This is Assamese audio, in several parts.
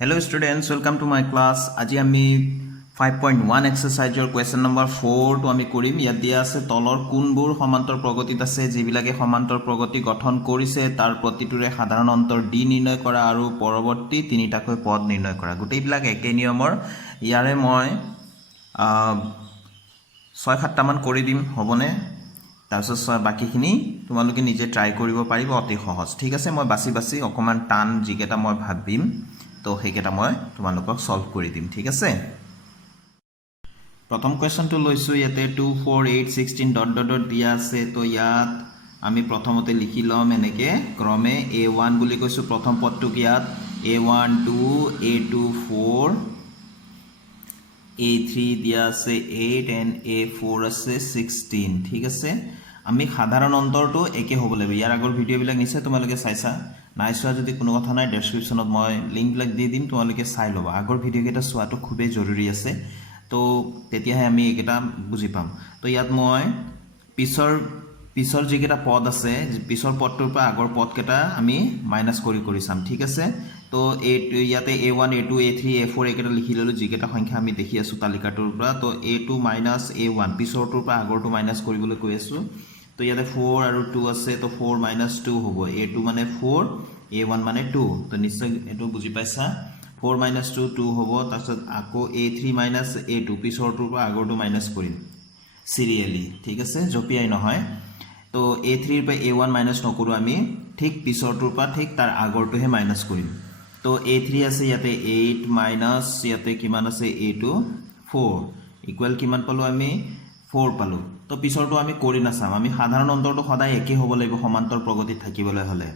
Hello students, welcome to my class. আজি আমি 5.1 exercise question number 4 to আমি কৰিম। ইয়াত দিয়া আছে তলৰ কোনবোৰ সমান্তৰ প্ৰগতিত আছে যিবিলাকে সমান্তৰ প্ৰগতি গঠন কৰিছে তাৰ প্ৰতিটোৰে সাধাৰণ অন্তৰ d নিৰ্ণয় কৰা আৰু পৰৱৰ্তী তিনিটাকৈ পদ নিৰ্ণয় কৰা। গোটেইবিলাক একে নিয়মৰ। ইয়াৰে মই 6-7টা মান কৰি দিম হ'বনে? তাৰপিছত বাকিখিনি তোমালোকে নিজে ট্ৰাই কৰিব পাৰিব, অতি সহজ। ঠিক আছে, মই বাছি বাছি অকমান টান যিকেইটা মই ভাবিম তো সেইকেইটা মই তোমালোকক সলভ কৰি দিম। ঠিক আছে, প্ৰথম কুৱেশ্যনটো লৈছোঁ। ইয়াতে 2, 4, 8, 16 ডট ডট দিয়া আছে। তো ইয়াত আমি প্ৰথমতে লিখি ল'ম এনেকৈ ক্ৰমে A1 বুলি কৈছোঁ প্ৰথম পদটোক। ইয়াত A1 2, A2 4, A3 দিয়া আছে 8 and A4 আছে 16। ঠিক আছে, আমি সাধাৰণ অন্তৰটো একে হ'ব লাগিব। ইয়াৰ আগৰ ভিডিঅ'বিলাক নিশ্চয় তোমালোকে চাইছা, নাই চোৱা যদি কোনো কথা নাই, ডেছক্ৰিপশ্যনত মই লিংকবিলাক দি দিম, তোমালোকে চাই ল'বা। আগৰ ভিডিঅ'কেইটা চোৱাটো খুবেই জৰুৰী আছে, তো তেতিয়াহে আমি এইকেইটা বুজি পাম। তো ইয়াত মই পিছৰ যিকেইটা পদ আছে, পিছৰ পদটোৰ পৰা আগৰ পদকেইটা আমি মাইনাছ কৰি চাম। ঠিক আছে, তো ইয়াতে A1, A2, A3, A4 এইকেইটা লিখি ল'লোঁ যিকেইটা সংখ্যা আমি দেখি আছোঁ তালিকাটোৰ পৰা। তো A2 মাইনাছ A1 পিছৰটোৰ পৰা আগৰটো মাইনাছ কৰিবলৈ কৈ আছোঁ। তো ইয়াতে 4 আৰু 2 আছে, তো 4 মাইনাছ 2 হ'ব। A2 মানে 4, A1 মানে 2। তো নিশ্চয় এইটো বুজি পাইছা। 4 মাইনাছ 2 2 হ'ব। তাৰপিছত আকৌ A3 মাইনাছ A2 পিছৰটোৰ পৰা আগৰটো মাইনাছ কৰিম চিৰিয়েলি। ঠিক আছে, জপিয়াই নহয়। তো A3ৰ পৰা A1 মাইনাছ নকৰোঁ আমি, ঠিক পিছৰটোৰ পৰা ঠিক তাৰ আগৰটোহে মাইনাছ কৰিম। তো A3 আছে ইয়াতে 8 মাইনাছ ইয়াতে কিমান আছে A2 4 ইকুৱেল কিমান পালোঁ আমি 4 পালোঁ। তো পিছৰটো আমি কৰি নাচাম, আমি সাধাৰণ অন্তৰটো সদায় একে হ'ব লাগিব সমান্তৰ প্ৰগতিত থাকিবলৈ হ'লে।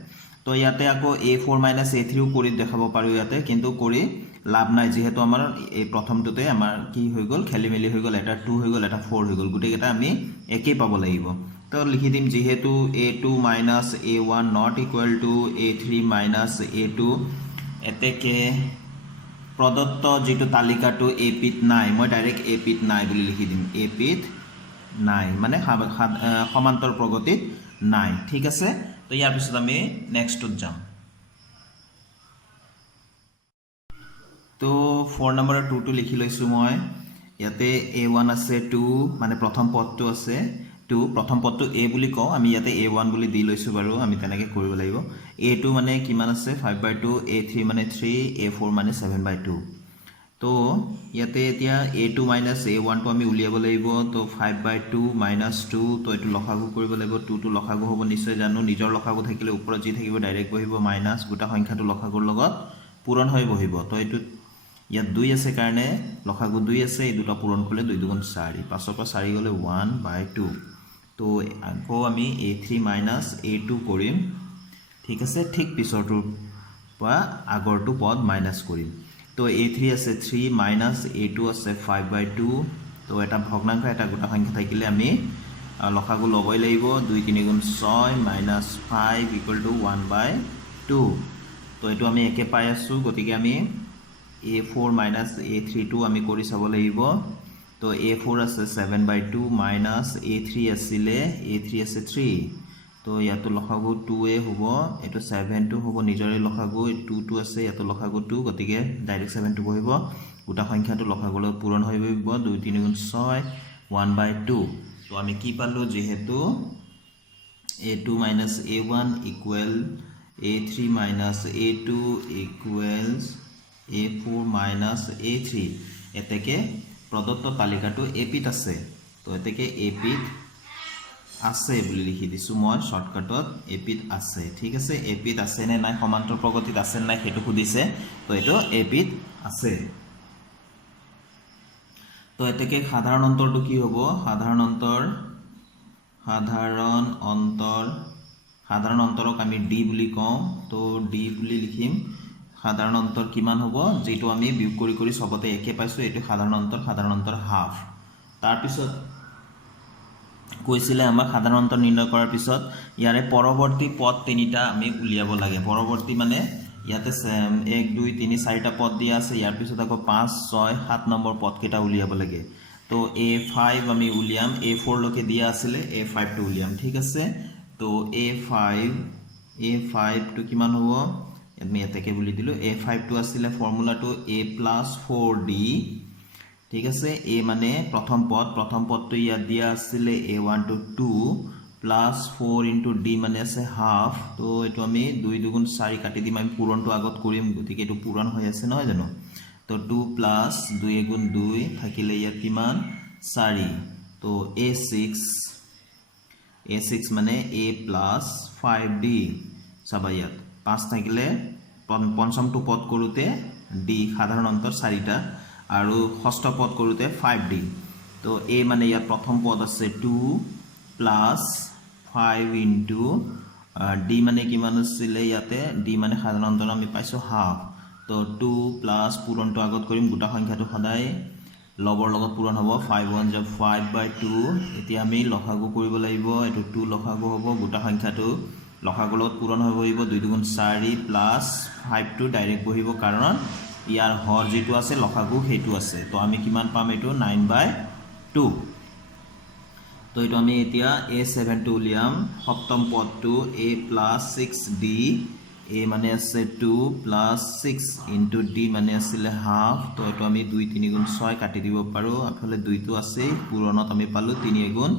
তো ইয়াতে আকৌ A4 মাইনাছ A3ও কৰি দেখাব পাৰোঁ ইয়াতে, কিন্তু কৰি লাভ নাই যিহেতু আমাৰ এই প্ৰথমটোতে আমাৰ কি হৈ গ'ল, খেলি মেলি হৈ গ'ল। এটা 2 হৈ গ'ল, এটা 4 হৈ গ'ল, গোটেইকেইটা আমি একেই পাব লাগিব। তো লিখি দিম যিহেতু A2 minus A1 not equal to A3 minus A2, এতেকে প্ৰদত্ত যিটো তালিকাটো এপিত নাই, মই ডাইৰেক্ট এপিত নাই বুলি লিখি দিম। এপিত নাই মানে সমান্তৰ প্ৰগতিত নাই। ঠিক আছে, তো ইয়াৰ পিছত আমি নেক্সটটোত যাম। তো 4 নম্বৰ 2টো লিখি লৈছোঁ মই। ইয়াতে A1 আছে 2 মানে প্ৰথম পদটো আছে 2, প্ৰথম পদটো A বুলি কওঁ আমি, ইয়াতে A1 বুলি দি লৈছোঁ বাৰু, আমি তেনেকৈ কৰিব লাগিব। A2 মানে কিমান আছে 5/2, A3 মানে 3, A4 মানে 7/2। তো ইয়াতে এতিয়া A2 মাইনাছ A1টো আমি উলিয়াব লাগিব। তো 5/2 মাইনাছ 2, তো এইটো লসাগু কৰিব লাগিব। 2টো লসাগু হ'ব নিশ্চয় জানো, নিজৰ লসাগু থাকিলে ওপৰত যি থাকিব ডাইৰেক্ট বহিব, মাইনাছ গোটা সংখ্যাটো লসাগুৰ লগত পূৰণ হৈ বহিব। তো এইটোত ইয়াত 2 আছে কাৰণে লসাগু 2 আছে, এই দুটা পূৰণ কৰিলে 2 2 4, 5ৰ পৰা 4 গ'লে 1/2। তো আকৌ আমি A3 মাইনাছ A2 কৰিম। ঠিক আছে, ঠিক পিছৰটোৰ পৰা আগৰটো পদ মাইনাছ কৰিম। তো A3 আছে 3 মাইনাছ A2 আছে 5/2। তো এটা ভগ্নাংশ এটা গোটা সংখ্যা থাকিলে আমি লসাগু ল'বই লাগিব। 2 3 গুণ 6 মাইনাছ 5 ইকুৱেল টু 1/2। তো এইটো আমি একে পাই আছোঁ, গতিকে আমি A4 মাইনাছ A3টো আমি কৰি চাব লাগিব। তো A4 আছে 7/2 মাইনাছ A3 আছিলে A3 আছে 3। তো ইয়াতো লসাগু 2 হ'ব, এইটো 7টো হ'ব নিজৰে লসাগু, 2 আছে ইয়াতো লসাগু 2, গতিকে ডাইৰেক্ট 7টো বহিব। গোটা সংখ্যাটো লসাগুৰ লগত পূৰণ হৈ বহিব। 2 3 গুণ 6 1/2। তো আমি কি পালোঁ, যিহেতু A2 minus A1 equal A3 minus A2 equals A4 minus A3, এতেকে প্ৰদত্ত তালিকাটো এপিত আছে। তো এতেকে এপিত আছে বুলি লিখি দিছোঁ মই শ্বৰ্টকাটত, এপিত আছে। ঠিক আছে, এপিত আছে নে নাই, সমান্তৰ প্ৰগতিত আছে নে নাই সেইটো সুধিছে। তো এইটো এপিত আছে। তো এতেকে সাধাৰণ অন্তৰটো কি হ'ব, সাধাৰণ অন্তৰক আমি ডি বুলি কওঁ। তো ডি বুলি লিখিম। সাধাৰণ অন্তৰ কিমান হ'ব, যিটো আমি বিয়োগ কৰি চবতে একে পাইছোঁ, এইটো সাধাৰণ অন্তৰ হাফ। তাৰপিছত কৈছিলে আমাক সাধাৰণ অন্তৰ নিৰ্ণয় কৰাৰ পিছত ইয়াৰে পৰৱৰ্তী পদ তিনিটা আমি উলিয়াব লাগে। পৰৱৰ্তী মানে ইয়াতে 1 2 3 4টা পদ দিয়া আছে, ইয়াৰ পিছত আকৌ 5 6 7 নম্বৰ পদকেইটা উলিয়াব লাগে। তো A5 আমি উলিয়াম, A4 লৈকে দিয়া আছিলে, A5টো উলিয়াম। ঠিক আছে, তো A5টো কিমান হ'ব, আমি এতেকে বুলি দিলোঁ a5টো আছিলে ফৰ্মুলাটো a + 4d ঠিক আছে a মানে প্ৰথম পদটো ইয়াত দিয়া আছিলে a1 to 2 plus 4 into d মানে আছে হাফ তো এটো আমি 2 2 4 কাটি দিম আমি পূৰণটো আগত কৰিম গতিকে এটো পূৰণ হৈ আছে নহয় জানো তো 2 plus 2 2 থাকিলে ইয়াত কিমান 4 তো a6 মানে a plus 5d চাবা ইয়াত 5 থাকিলে পঞ্চমটো পদ কৰোতে d সাধাৰণ অন্তৰ 4টা আৰু ষষ্ঠ পদ কৰোতে 5d তো a মানে ইয়াত প্ৰথম পদ আছে 2 plus 5 into d মানে কিমান আছিল ইয়াতে d মানে সাধাৰণ অন্তৰ আমি পাইছো হাফ তো 2 plus পূৰণটো আগত কৰিম গোটা সংখ্যাটো সদায় লবৰ লগত পূৰণ হ'ব 5 1 = 5/2 এতিয়া আমি লসাগু কৰিব লাগিব এটো 2 লসাগু হ'ব গোটা সংখ্যাটো লসাগু লগত পূৰণ হ'ব 2 2 4 plus 5 টো ডাইৰেক্ট বহিব কাৰণ ইয়াৰ হৰ যেটো আছে লসাগু হেতু আছে তো আমি কিমান পাম এটো 9/2 তো এটো আমি এতিয়া a7 টো উলিয়াম সপ্তম পদটো a + 6d a মানে আছে 2 plus 6 into d মানে আছিল হাফ তো এটো আমি 2 3 গুণ 6 কাটি দিব পাৰো আফালে 2 টো আছে পূৰণত আমি পালো 3 গুণ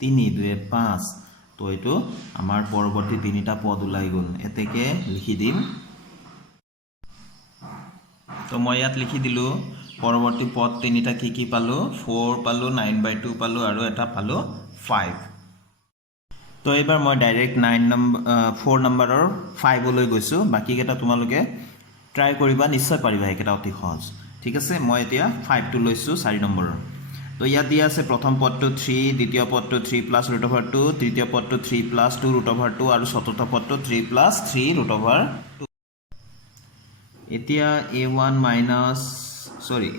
3 2 5 তো এটো আমাৰ পৰৱৰ্তী তিনিটা পদ ওলাই গল এতেকে লিখি দিম তো মই ইয়াত লিখি দিলো পৰৱৰ্তী পদ তিনিটা কি পালো 4 পালো 9/2 পালো আৰু এটা পালো 5 তো এবাৰ মই ডাইৰেক্ট 4 নম্বৰৰ 5 লৈ গৈছো বাকি কেটা তোমালোকে ট্ৰাই কৰিবা নিশ্চয় পাৰিবা একেটা অতি সহজ ঠিক আছে মই এতিয়া 5 টো লৈছো 4 নম্বৰৰ তো ইয়াত দিয়া আছে প্ৰথম পদটো 3 দ্বিতীয় পদটো 3 + √2 তৃতীয় পদটো 3 + 2 √2 আৰু চতুৰ্থ পদটো 3 + 3 √2 এতিয়া a1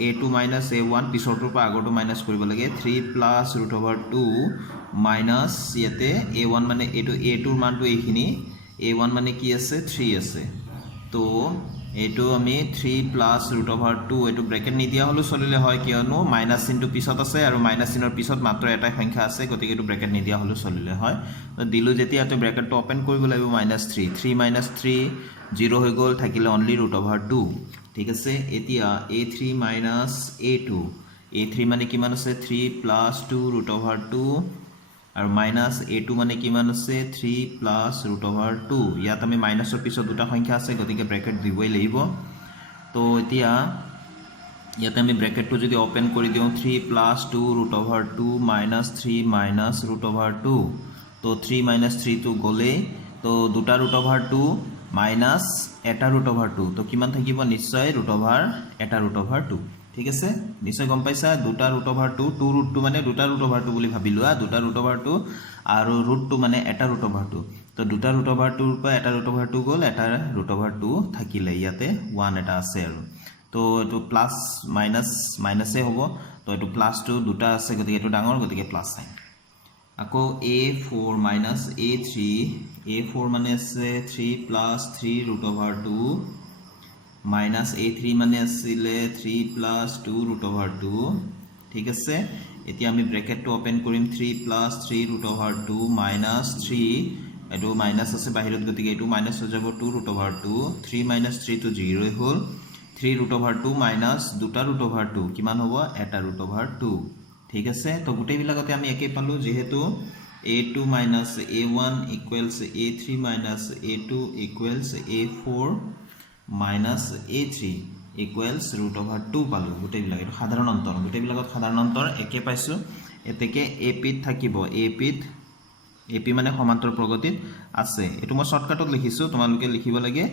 a2 - a1 পিছৰটোৰ পৰা আগৰটো মাইনাস কৰিব লাগে 3 + √2 মাইনাস ইয়াতে a1 মানে এটো a2 ৰ মানটো এইখিনি a1 মানে কি আছে 3 আছে তো এটো আমি 3 + √2 এটো ব্ৰেকেট নিদিয়া হলো চলিলে হয় কিয়নো মাইনাস চিনটো পিছত আছে আৰু মাইনাস চিনৰ পিছত মাত্ৰ এটা সংখ্যা আছে গতিকে এটো ব্ৰেকেট নিদিয়া হলো চলিলে হয় তো দিলো যেতিয়া এটো ব্ৰেকেটটো ওপেন কৰিব লাগিব -3 3 - 3 0 হৈ গল থাকিলে অনলি √2 ঠিক আছে এতিয়া a3 - a2 মানে কিমান আছে 3 + 2 √2 আৰু -a2 মানে কিমান আছে 3 + √2 ইয়াত আমি মাইনাসৰ পিছত দুটা সংখ্যা আছে গতিকে ব্ৰেকেট দিবই লাগিব তো এতিয়া ইয়াতে আমি ব্ৰেকেটটো যদি ওপেন কৰি দিও 3 + 2 √2 -3 - √2 তো 3 - 3 টো গলে তো দুটা √2 মাইনাস এটা √2 তো কিমান থাকিব নিশ্চয় এটা √2 ঠিক আছে নিশ্চয় গম পাইছা দুটা √2 2√2 মানে দুটা √2 বুলি ভাবিলোৱা দুটা √2 আৰু √2 মানে এটা √2 তো দুটা √2 পৰা এটা √2 গল এটা √2 থাকিলে ইয়াতে 1 এটা আছে আৰু তো এটো প্লাস মাইনাস মাইনাসে হ'ব তো এটো প্লাসটো দুটা আছে গতিকে এটো ডাঙৰ গতিকে প্লাস সাইন আকৌ a4 - a3 মানে আছে 3 + 3 √2 -a3 মানে আছিলে 3 + 2 √2 ঠিক আছে এতিয়া আমি ব্ৰেকেটটো ওপেন কৰিম 3 + 3 √2 -3 এটো মাইনাস আছে বাহিৰত গতিকে এটো মাইনাস হৈ যাব 2 √2 3 - 3 টো 0 হ'ল 3 √2 মাইনাস দুটা √2 কিমান হ'ব এটা √2 ঠিক আছে তো গোটেই বিলাকতে আমি একে পালো যেহেতু a2 - a1 = a3 - a2 = a4 - a3 = √2 পালো গোটেই বিলাক এটা সাধাৰণ অন্তৰ গোটেই বিলাকত সাধাৰণ অন্তৰ একে পাইছো এতেকে ap থাকিব ap মানে সমান্তৰ প্ৰগতিত আছে এটো মই শৰ্টকাটত লিখিছো তোমালোকে লিখিব লাগে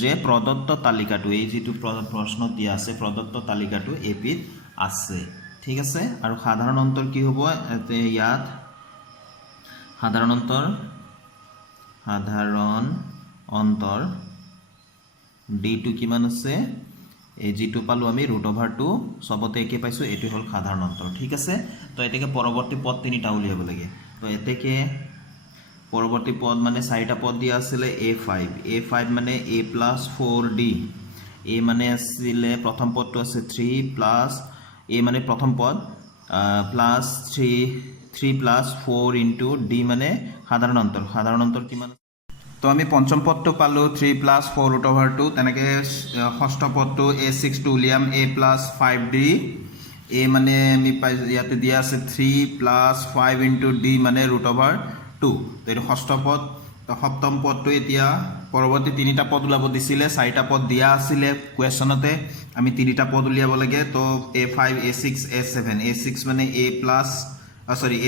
যে প্ৰদত্ত তালিকাটো এই যেটো প্ৰশ্ন দিয়া আছে প্ৰদত্ত তালিকাটো ap আছে ঠিক আছে আৰু সাধাৰণ অন্তৰ কি হ'ব ইয়াত সাধাৰণ অন্তৰ d2 কিমান আছে এই যেটো পালো আমি √2 সবতে একে পাইছো এটো হল সাধাৰণ অন্তৰ ঠিক আছে তো এতেকে পৰৱৰ্তী পদ তিনিটা উলিয়াব লাগে তো এতেকে পৰৱৰ্তী পদ মানে চাৰিটা পদ দিয়া আছিল a5 মানে a + 4d a মানে আছিল প্ৰথম পদটো আছে 3 plus a মানে প্ৰথম পদ প্লাস 3 + 4 into d মানে সাধাৰণ অন্তৰ কিমান তো আমি পঞ্চম পদটো পালোঁ 3 + 4 √2 তেনেকৈ ষষ্ঠ পদটো a6টো উলিয়াম a + 5d a মানে আমি পাই ইয়াতে দিয়া আছে 3 + 5 * d মানে √2 তো এইটো ষষ্ঠ পদ তো সপ্তম পদটো এতিয়া পৰৱৰ্তী তিনিটা পদ ওলাব দিছিলে চাৰিটা পদ দিয়া আছিলে কুৱেশ্যনতে আমি তিনিটা পদ উলিয়াব লাগে তো a5 a6 a7 a6 মানে a প্লাছ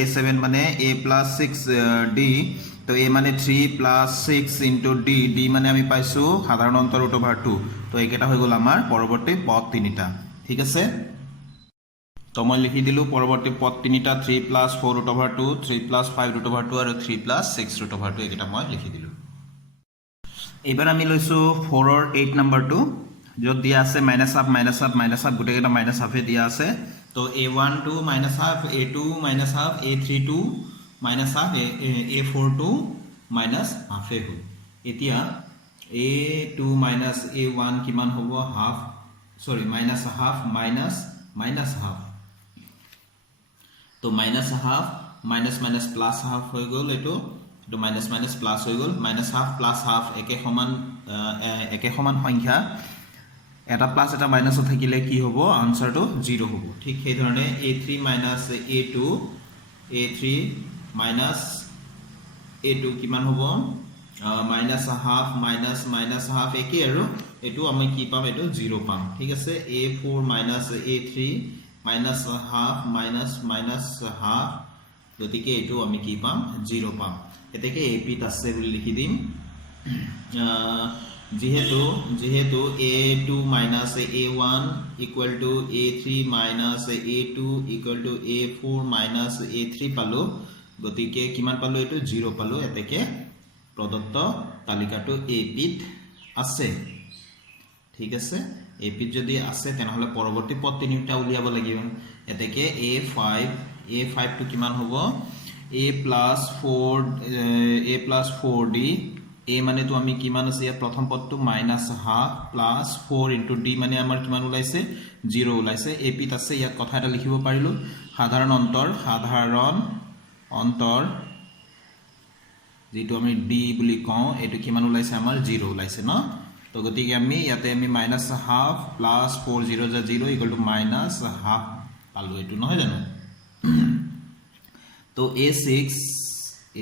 a7 মানে a + 6d তো a মানে 3 + 6 * d d মানে আমি পাইছোঁ সাধাৰণ অন্তৰ √2 তো এইকেইটা হৈ গ'ল আমাৰ পৰৱৰ্তী পদ তিনিটা ঠিক আছে তো মই লিখি দিলোঁ পৰৱৰ্তী পদ তিনিটা 3 + 4 √2 3 + 5 √2 আৰু 3 + 6 √2 এইকেইটা মই লিখি দিলোঁ এইবাৰ আমি লৈছোঁ 4ৰ 8 নম্বৰটো য'ত দিয়া আছে -হাফ -হাফ গোটেইকেইটা -হাফে দিয়া আছে তো a1 টো -হাফ a2 -হাফ a3 টো -হাফ a4 টো -হাফে হ'ল এতিয়া a2 - a1 কিমান হ'ব হাফ -হাফ -হাফ তো -হাফ প্লাছ হাফ হৈ গ'ল এইটো প্লাছ হৈ গ'ল -হাফ প্লাছ হাফ একে সমান সংখ্যা এটা প্লাছ এটা মাইনাছ থাকিলে কি হ'ব আনসাৰটো 0 হ'ব ঠিক সেই ধৰণে a3 - a2 a2 কিমান হ'ব -হাফ -হাফ একে আৰু এটো আমি কি পাম এটো 0 পাম ঠিক আছে a4 - a3 -হাফ -হাফ গতিকে এটো আমি কি পাম 0 পাম এতেকে ap ত আছে বুলি লিখি দিম যেহেতু a2 - a1 = a3 - a2 = a4 - a3 পালো গতিকে কিমান পালো এটো 0 পালো এতেকে প্ৰদত্ত তালিকাটো ap ত আছে ঠিক আছে ap ত যদি আছে তেনেহলে পৰৱৰ্তী পদ তিনিটা উলিয়াব লাগিব এতেকে a5 টো কিমান হ'ব a + 4d a মানে তো আমি কিমান আছে ইয়াত প্ৰথম পদটো -হাফ প্লাছ 4 * d মানে আমাৰ কিমান ওলাইছে 0 ওলাইছে ap ত আছে ইয়াত কথা এটা লিখিব পাৰিলো সাধাৰণ অন্তৰ যেটো আমি d বুলি কওঁ এটো কিমান ওলাইছে আমাৰ 0 ওলাইছে ন তো গতিকে আমি ইয়াতে আমি -হাফ প্লাছ 4 0 = 0 = -হাফ পালো এটো নহয় জানো তো a6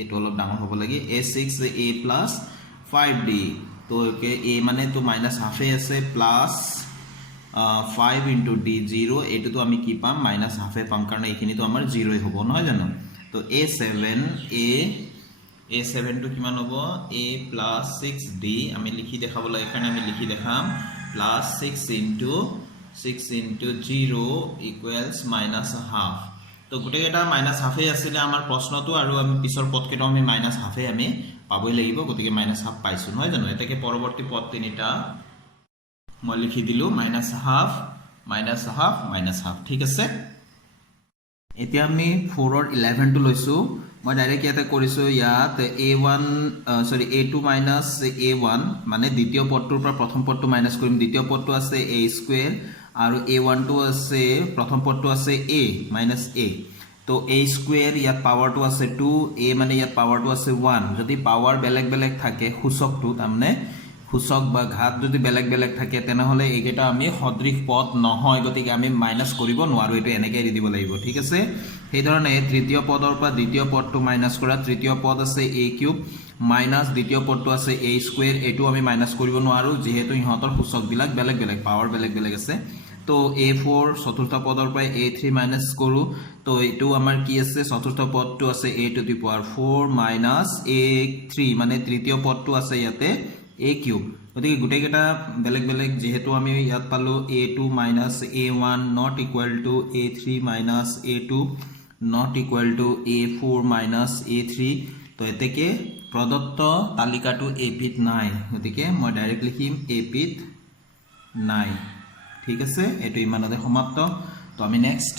এটো অলপ ডাঙৰ হ'ব লাগে a6 a + 5d তো a মানে তো -হাফে আছে প্লাছ 5 * d 0 এটো তো আমি কি পাম -হাফে পাম কাৰণ এইখিনি তো আমাৰ 0 হ'ব নহয় জানো তো a7 টো কিমান হ'ব a + 6d আমি লিখি দেখাব লাগে কাৰণ আমি লিখি দেখাম প্লাছ 6 * 0 = -হাফ তো গোটেইটা -হাফে আছিল আমাৰ প্ৰশ্নটো আৰু আমি পিছৰ পদকেইটা আমি -হাফে আমি পাবই লাগিব গতিকে -হাফ পাইছো নহয় জানো এতেকে পৰৱৰ্তী পদ তিনিটা মই লিখি দিলো -হাফ -হাফ ঠিক আছে এতিয়া আমি 4ৰ 11 টো লৈছো মই ডাইৰেক্ট ইয়াতে কৰিছো ইয়াত a2 - a1 মানে দ্বিতীয় পদটোৰ পৰা প্ৰথম পদটো মাইনাস কৰিম দ্বিতীয় পদটো আছে a² আৰু a1 টো আছে প্ৰথম পদটো আছে a - a তো a² ইয়াত পাৱাৰটো আছে 2 a মানে ইয়াত পাৱাৰটো আছে 1 যদি পাৱাৰ বেলেগ বেলেগ থাকে সূচকটো তাৰমানে সূচক বা ঘাত যদি বেলেগ বেলেগ থাকে তেনেহলে এইকেইটা আমি সদৃশ পদ নহয় গতিকে আমি মাইনাস কৰিব নোৱাৰো এটো এনেকৈ দি দিব লাগিব ঠিক আছে সেই ধৰণে তৃতীয় পদৰ পৰা দ্বিতীয় পদটো মাইনাস কৰা তৃতীয় পদ আছে a³ মাইনাস দ্বিতীয় পদটো আছে a² এটো আমি মাইনাস কৰিব নোৱাৰো যেহেতু ইহঁতৰ সূচক বিলাক বেলেগ বেলেগ পাৱাৰ বেলেগ বেলেগ আছে তো a4 চতুৰ্থ পদৰ পৰা a3 মাইনাস কৰো তো এটো আমাৰ কি আছে চতুৰ্থ পদটো আছে a⁴ - a3 মানে তৃতীয় পদটো আছে ইয়াতে a³ গতিকে গোটেইকেইটা বেলেগ বেলেগ যেহেতু আমি ইয়াত পালো a2 - a1 not equal to a3 - a2 not equal to a4 - a3 তো এতেকে প্ৰদত্ত তালিকাটো ap ত নাই গতিকে মই ডাইৰেক্ট লিখিম ap ত নাই ঠিক আছে এটো ইমানতে সমাপ্ত তো আমি নেক্সট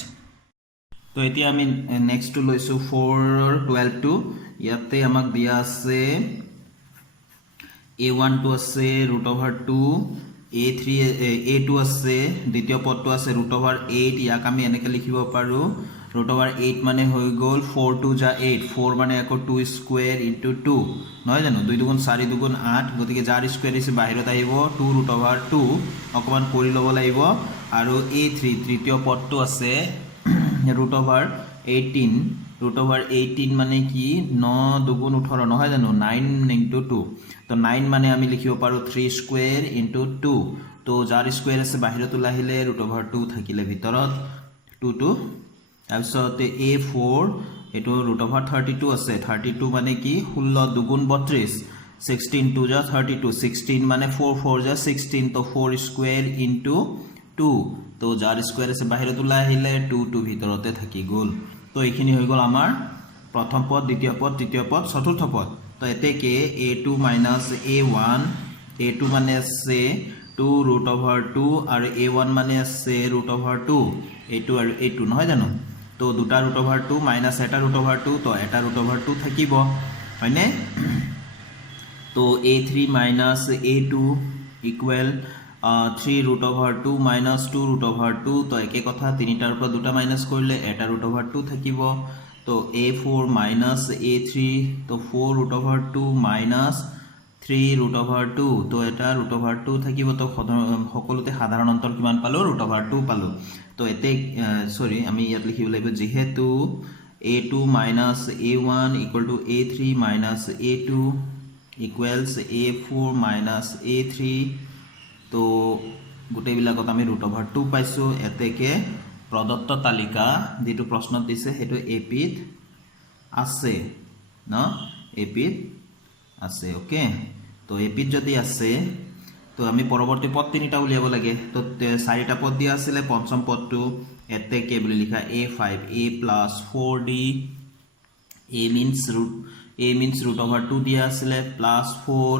তো এতিয়া আমি নেক্সট লৈছো 4ৰ 12 টো ইয়াতে আমাক দিয়া আছে a1 টো আছে √2 a2 আছে দ্বিতীয় পদটো আছে √8 ইয়াক আমি এনেকৈ লিখিব পাৰো ৰুট অভাৰ 8 মানে হৈ গ'ল 4 2 যা 8 4 মানে আকৌ 2 স্কুৱেৰ ইনটু 2 নহয় জানো 2 দুগুণ 4 দুগুণ 8 গতিকে যাৰ স্কুৱেৰ দিছে বাহিৰত আহিব 2 ৰুট অভাৰ 2 অকমান কৰি ল'ব লাগিব আৰু a3 তৃতীয় পদটো আছে ৰুট অভাৰ 18 ৰুট অভাৰ 18 মানে কি 9 দুগুণ 18 নহয় জানো 9 ইনটু 2 তো 9 মানে আমি লিখিব পাৰো 3 স্কুৱেৰ ইনটু 2 তো যাৰ স্কুৱেৰ আছে বাহিৰত ওলাই আহিলে ৰুট অভাৰ 2 থাকিলে ভিতৰত 2 2 তাৰপিছতে a4 এটো ৰুট অভাৰ 32 আছে 32 মানে কি 16 দুগুণ 32 16 2 যা 32 16 মানে 4 4 যা 16 তো 4 স্কুৱেৰ ইনটু 2 তো যাৰ স্কুৱেৰ আছে বাহিৰত ওলাই আহিলে 2 2 ভিতৰতে থাকি গ'ল তো এইখিনি হৈ গ'ল আমাৰ প্ৰথম পদ দ্বিতীয় পদ তৃতীয় পদ চতুৰ্থ পদ তো এতেকে a2 a1 a2 মানে আছে 2 ৰুট অভাৰ 2 আৰু a1 মানে আছে ৰুট অভাৰ 2 a2 আৰু a2 নহয় জানো তো দুটা ৰুট অভাৰ 2 মাইনাস এটা ৰুট অভাৰ 2 তো এটা ৰুট অভাৰ 2 থাকিব হয়নে তো a3 minus a2 equal 3 root over 2 minus 2 root over 2 তো একে কথা তিনিটাৰ পৰা দুটা মাইনাস কৰিলে এটা ৰুট অভাৰ 2 থাকিব তো a4 মাইনাস a3 তো 4 root over 2 minus 3 root over 2 তো এটা ৰুট অভাৰ 2 থাকিব তো সকলোতে সাধাৰণ অন্তৰ কিমান পালো ৰুট অভাৰ 2 পালো তো এতে সৰি আমি ইয়াত লিখিব লাগিব যেহেতু a2 minus a1 equal to a3 minus a2 ইকুৱেলস a4 minus a3 তো গোটেই বিলাকত আমি ৰুট অভাৰ 2 পাইছো এতেকে প্ৰদত্ত তালিকা যেটো প্ৰশ্নত দিছে হেতু এপিত আছে ন এপিত আছে ওকে তো এপিত যদি আছে তো আমি পৰৱৰ্তী পদ তিনিটা উলিয়াব লাগে তো চাৰিটা পদ দিয়া আছিল পঞ্চম পদটো এতেকে বুলি লিখা a5 a plus 4d a means root over 2 দিয়া আছিল plus 4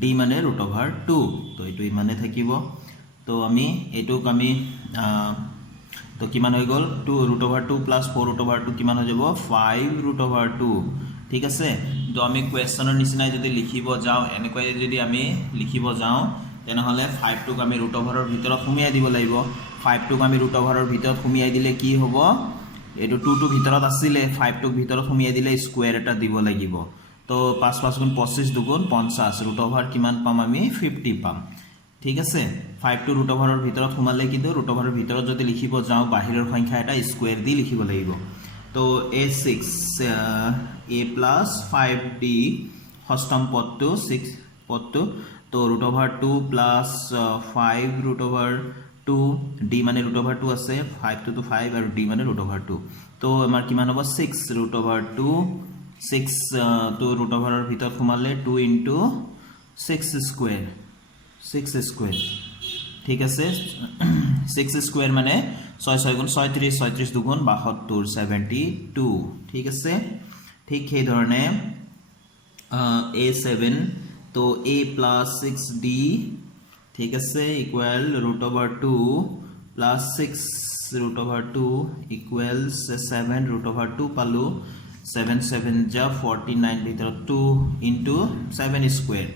d মানে root over 2 তো এটো ইমানে থাকিব তো আমি এটোক আমি তো কিমান হৈ গল 2 root over 2 plus 4 root over 2 কিমান হৈ যাব 5 root over 2 ঠিক আছে তো আমি কোৱেশ্চনৰ নিচিনাই যদি লিখিব যাও এনেকৈ যদি আমি লিখিব যাও তেনেহলে 5 টোক আমি root over ৰ ভিতৰত সুমিয়াই দিব লাগিব 5 টোক আমি root over ৰ ভিতৰত সুমিয়াই দিলে কি হ'ব এটো 2 টো ভিতৰত আছিল 5 টোক ভিতৰত সুমিয়াই দিলে স্কয়াৰ এটা দিব লাগিব তো 5 5 গুণ 25 দুগুণ 50 root over কিমান পাম আমি 50 পাম ঠিক আছে 5 টো root over ৰ ভিতৰত সুমালে কিন্তু root over ৰ ভিতৰত যদি লিখিব যাও বাহিৰৰ সংখ্যা এটা স্কয়াৰ দি লিখিব লাগিব তো a6 a plus 5d ষষ্ঠম পদটো 6 পদটো তো root over 2 plus 5 root over 2 d মানে root over 2 আছে 5 to 5 আৰু d মানে root over 2 তো আমাৰ কিমান হ'ব 6 root over 2 6 তো root over ৰ ভিতৰত সুমালে 2 into 6 square 6 square ঠিক আছে 6 square মানে 6 6 গুণ 36 36 দুগুণ 72 72 ঠিক আছে ঠিক সেই ধৰণে a7 তো a plus 6d ঠিক আছে equal root over 2 plus 6 root over 2 equals 7 root over 2 পালো 7 7 যা 49 ভিতৰত 2 into 7 square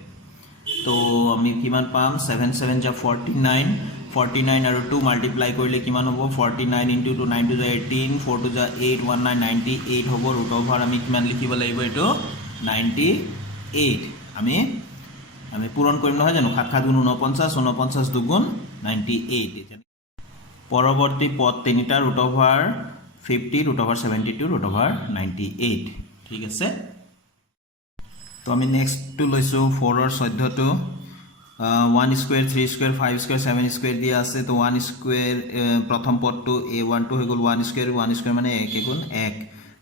তো আমি কিমান পাম 7 7 যা 49 49 আৰু 2 মাল্টিপ্লাই কৰিলে কিমান হ'ব 49 into 2 9 to the 18 4 to the 8 19 98 হ'ব root over আমি কিমান লিখিব লাগিব এটো 98 আমি পূৰণ কৰিম নহয় জানো 7 7 গুণ 49 49 দুগুণ 98 পৰৱৰ্তী পদ তিনিটা root over 50 root over 72 root over 98 ঠিক আছে তো আমি নেক্সট টু লৈছো 4 ৰ 14 টো 1 স্কয়াৰ 3 স্কয়াৰ 5 স্কয়াৰ 7 স্কয়াৰ দিয়া আছে তো 1 স্কয়াৰ প্ৰথম পদটো a1 টো হৈ গল 1 স্কয়াৰ মানে 1 গুণ 1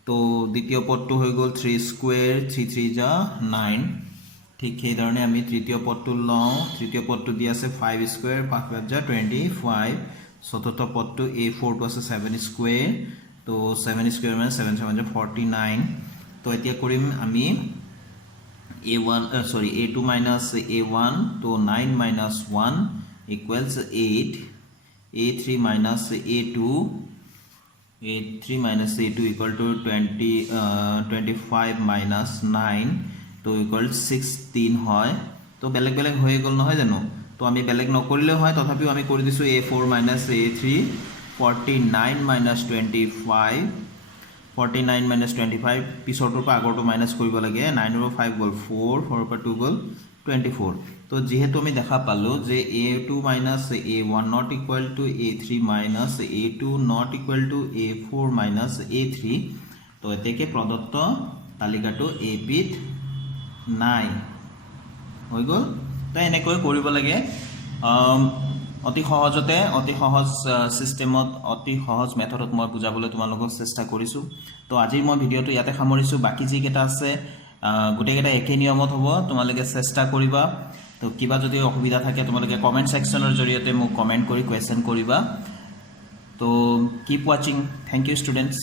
তো দ্বিতীয় পদটো হৈ গল 3 স্কয়াৰ 3 3 যা 9 ঠিক সেই ধৰণে আমি তৃতীয় পদটো লওঁ তৃতীয় পদটো দিয়া আছে 5 স্কয়াৰ 5 5 যা 25 চতুৰ্থ পদটো a4 টো আছে 7 স্কয়াৰ তো 7 স্কয়াৰ মানে 7 7 যা 49 তো এতিয়া কৰিম আমি a1 a2 minus a1 to 9 minus 1 equals 8 a3 minus a2 equal to 25 minus 9 to equals 16 হয় তো বেলেগ বেলেগ হৈ গল নহয় জানো তো আমি বেলেগ নকৰিলে হয় তথাপিও আমি কৰি দিছো a4 minus a3 49 minus 25 49 minus 25 পিছৰটোৰ পৰা আগৰটো মাইনাছ কৰিব লাগে 9 ৰ 5 গ'ল 4 4 পৰা 2 গ'ল 24 তো যেহেতু আমি দেখা পালো যে a2 minus a1 not equal to a3 minus a2 not equal to a4 minus a3 তো এতেকে প্ৰদত্ত তালিকাটো a-পিত নাই হৈ গ'ল তো এনেকৈ কৰিব লাগে অতি সহজতে অতি সহজ সিস্টেমত অতি সহজ মেথডত মই বুজাবলৈ তোমালোকক চেষ্টা কৰিছো তো আজিৰ মই ভিডিওটো ইয়াতে সামৰিছো বাকি যি কেটা আছে গুটেকেটা একে নিয়মত হ'ব তোমালোকে চেষ্টা কৰিবা তো কিবা যদি অসুবিধা থাকে তোমালোকে কমেন্ট সেকশনৰ জৰিয়তে মোক কমেন্ট কৰি কোৱেশ্চন কৰিবা তো keep watching thank you students